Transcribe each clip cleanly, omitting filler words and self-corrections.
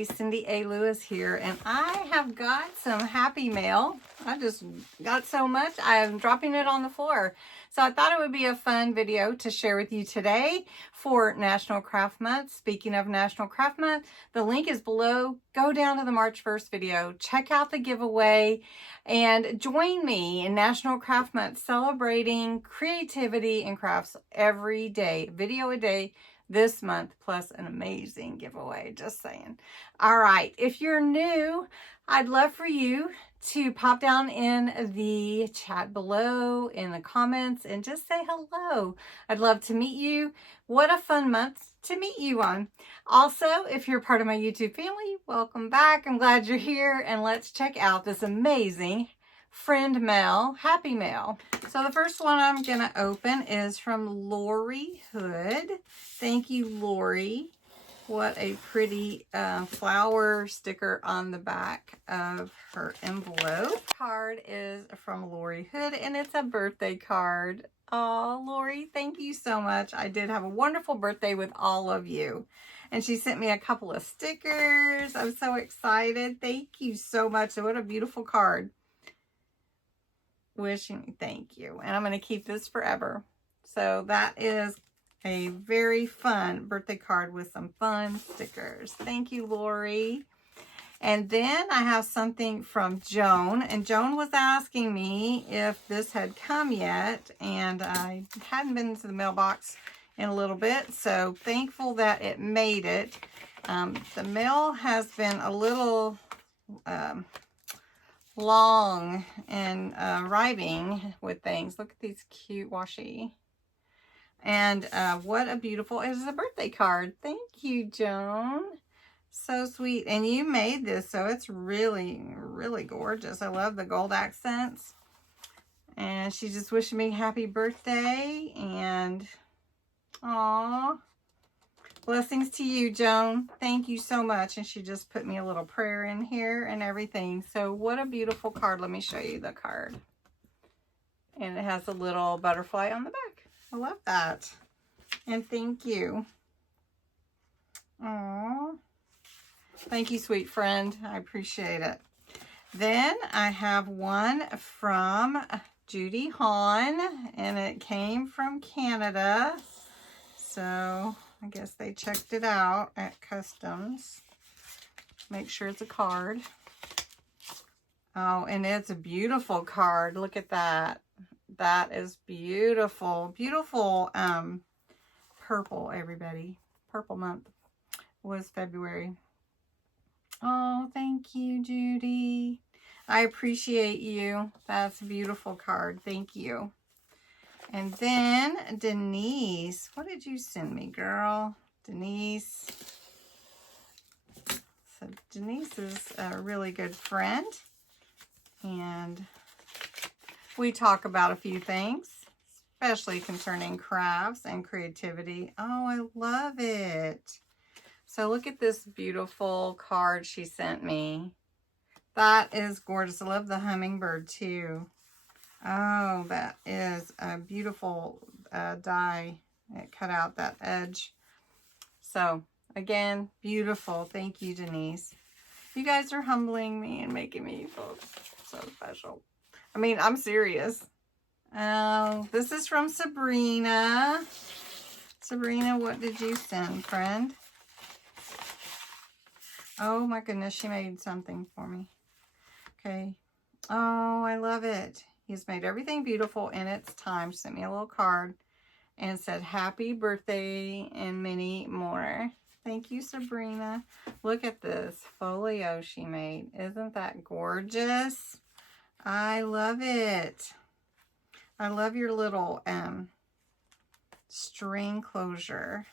everybody, CindyALewis here, and I have got some happy mail. I just got so much, I'm dropping it on the floor. So I thought it would be a fun video to share with you today for National Craft Month. Speaking of National Craft Month, the link is below. Go down to the March 1st video, check out the giveaway, and join me in National Craft Month, celebrating creativity and crafts every day, video a day, this month, plus an amazing giveaway, just saying. All right, if you're new, I'd love for you to pop down in the chat below in the comments and just say hello. I'd love to meet you. What a fun month to meet you on. Also, if you're part of my YouTube family, welcome back. I'm glad you're here, and let's check out this amazing friend mail, happy mail. So the first one I'm gonna open is from Lorrie Hood. Thank you, Lorrie. What a pretty flower sticker on the back of her envelope. Card is from Lorrie Hood, and it's a birthday card. Oh, Lorrie, thank you so much. I did have a wonderful birthday with all of you. And she sent me a couple of stickers. I'm so excited. Thank you so much. What a beautiful card. Wishing you thank you. And I'm going to keep this forever. So that is a very fun birthday card with some fun stickers. Thank you, Lorrie. And then I have something from Joan. And Joan was asking me if this had come yet. And I hadn't been to the mailbox in a little bit. So thankful that it made it. The mail has been a little long and arriving with things. Look at these cute washi. And what a beautiful, it is a birthday card. Thank you, Joan. So sweet. And you made this, so it's really, really gorgeous. I love the gold accents. And she's just wishing me happy birthday. And, aw, blessings to you, Joan. Thank you so much. And she just put me a little prayer in here and everything. So what a beautiful card. Let me show you the card. And it has a little butterfly on the back. I love that. And thank you. Aww. Thank you, sweet friend. I appreciate it. Then I have one from Judy Hann, and it came from Canada. So I guess they checked it out at customs. Make sure it's a card. Oh, and it's a beautiful card. Look at that. That is beautiful. Beautiful purple, everybody. Purple month was February. Oh, thank you, Judy. I appreciate you. That's a beautiful card. Thank you. And then Denise. What did you send me, girl? Denise. So Denise is a really good friend. And we talk about a few things, especially concerning crafts and creativity. Oh, I love it. So look at this beautiful card she sent me. That is gorgeous. I love the hummingbird too. Oh, that is a beautiful die. It cut out that edge. So again, beautiful. Thank you, Denise. You guys are humbling me and making me feel so special. I mean, I'm serious. Oh, this is from Sabrina. Sabrina, what did you send, friend? Oh my goodness, she made something for me. Okay. Oh, I love it. He's made everything beautiful in its time. She sent me a little card and said, happy birthday and many more. Thank you, Sabrina. Look at this folio she made. Isn't that gorgeous? I love it. I love your little string closure.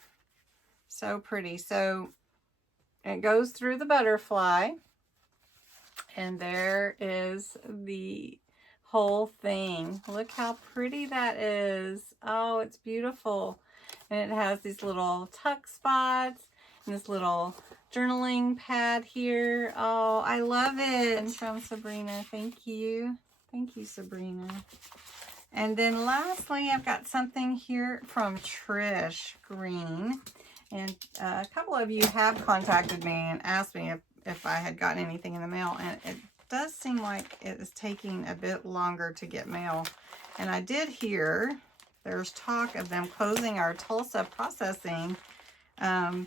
So pretty. So it goes through the butterfly. And there is the whole thing. Look how pretty that is. Oh, it's beautiful. And it has these little tuck spots and this little journaling pad here. Oh, I love it. And from Sabrina, thank you. Thank you, Sabrina. And then lastly, I've got something here from Trish Greene. And a couple of you have contacted me and asked me if I had gotten anything in the mail. And it does seem like it is taking a bit longer to get mail. And I did hear there's talk of them closing our Tulsa processing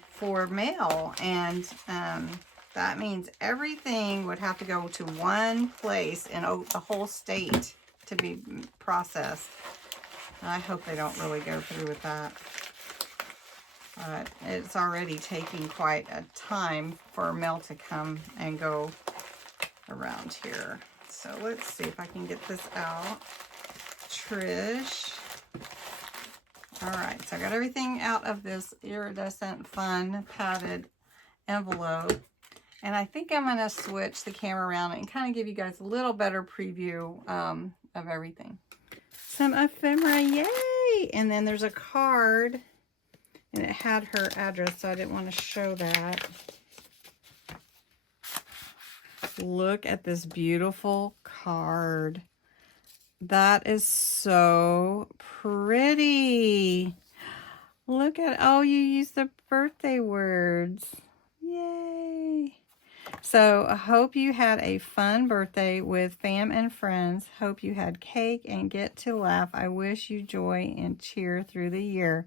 for mail. And that means everything would have to go to one place in the whole state to be processed. I hope they don't really go through with that. But it's already taking quite a time for mail to come and go around here. So let's see if I can get this out. Trish. All right, so I got everything out of this iridescent fun padded envelope. And I think I'm going to switch the camera around and kind of give you guys a little better preview of everything. Some ephemera, yay! And then there's a card, and it had her address, so I didn't want to show that. Look at this beautiful card. That is so pretty. Look at, oh, you used the birthday words. Yay. So I hope you had a fun birthday with fam and friends. Hope you had cake and get to laugh. I wish you joy and cheer through the year.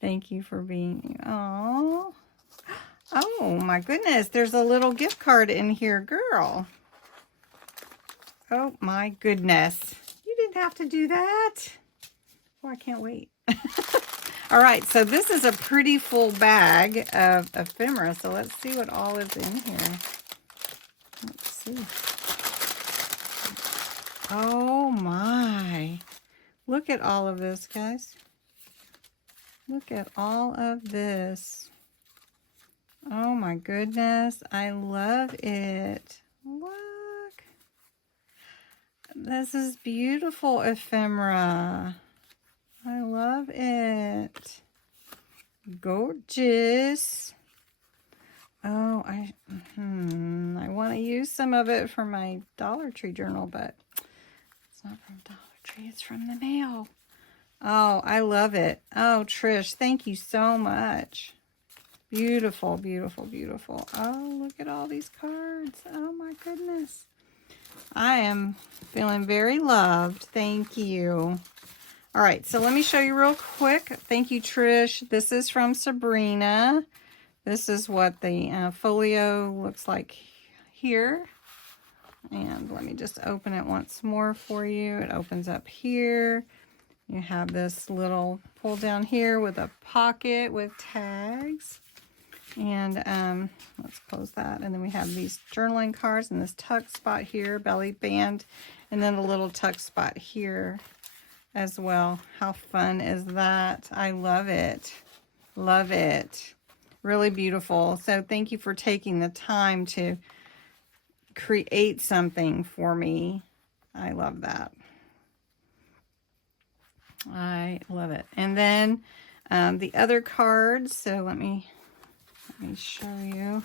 Thank you for being, oh. Oh my goodness, there's a little gift card in here, girl. Oh my goodness. You didn't have to do that. Oh, I can't wait. All right, so this is a pretty full bag of ephemera. So let's see what all is in here. Let's see. Oh my. Look at all of this, guys. Look at all of this. Oh my goodness. I love it. Look. This is beautiful ephemera. I love it. Gorgeous. Oh, I want to use some of it for my Dollar Tree journal, but it's not from Dollar Tree. It's from the mail. Oh, I love it. Oh, Trish, thank you so much. Beautiful, beautiful, beautiful. Oh, look at all these cards. Oh, my goodness. I am feeling very loved. Thank you. All right, so let me show you real quick. Thank you, Trish. This is from Sabrina. This is what the folio looks like here. And let me just open it once more for you. It opens up here. You have this little pull down here with a pocket with tags. And let's close that. And then we have these journaling cards and this tuck spot here, belly band, and then a little tuck spot here as well. How fun is that? I love it. Love it. Really beautiful. So thank you for taking the time to create something for me. I love that. I love it. And then the other cards. So let me show you.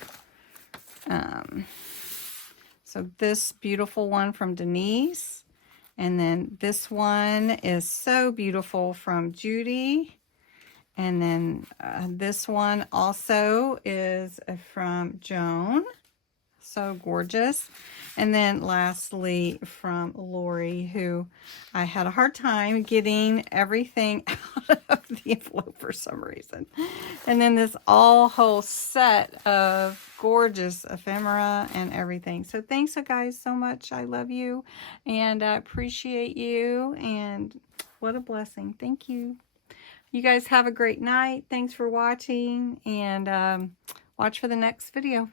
So this beautiful one from Denise. And then this one is so beautiful from Judy. And then this one also is from Joan. So gorgeous. And then lastly from Lorrie, who I had a hard time getting everything out of the envelope for some reason. And then this whole set of gorgeous ephemera and everything. So thanks guys so much. I love you and I appreciate you. And what a blessing. Thank you. You guys have a great night. Thanks for watching and watch for the next video.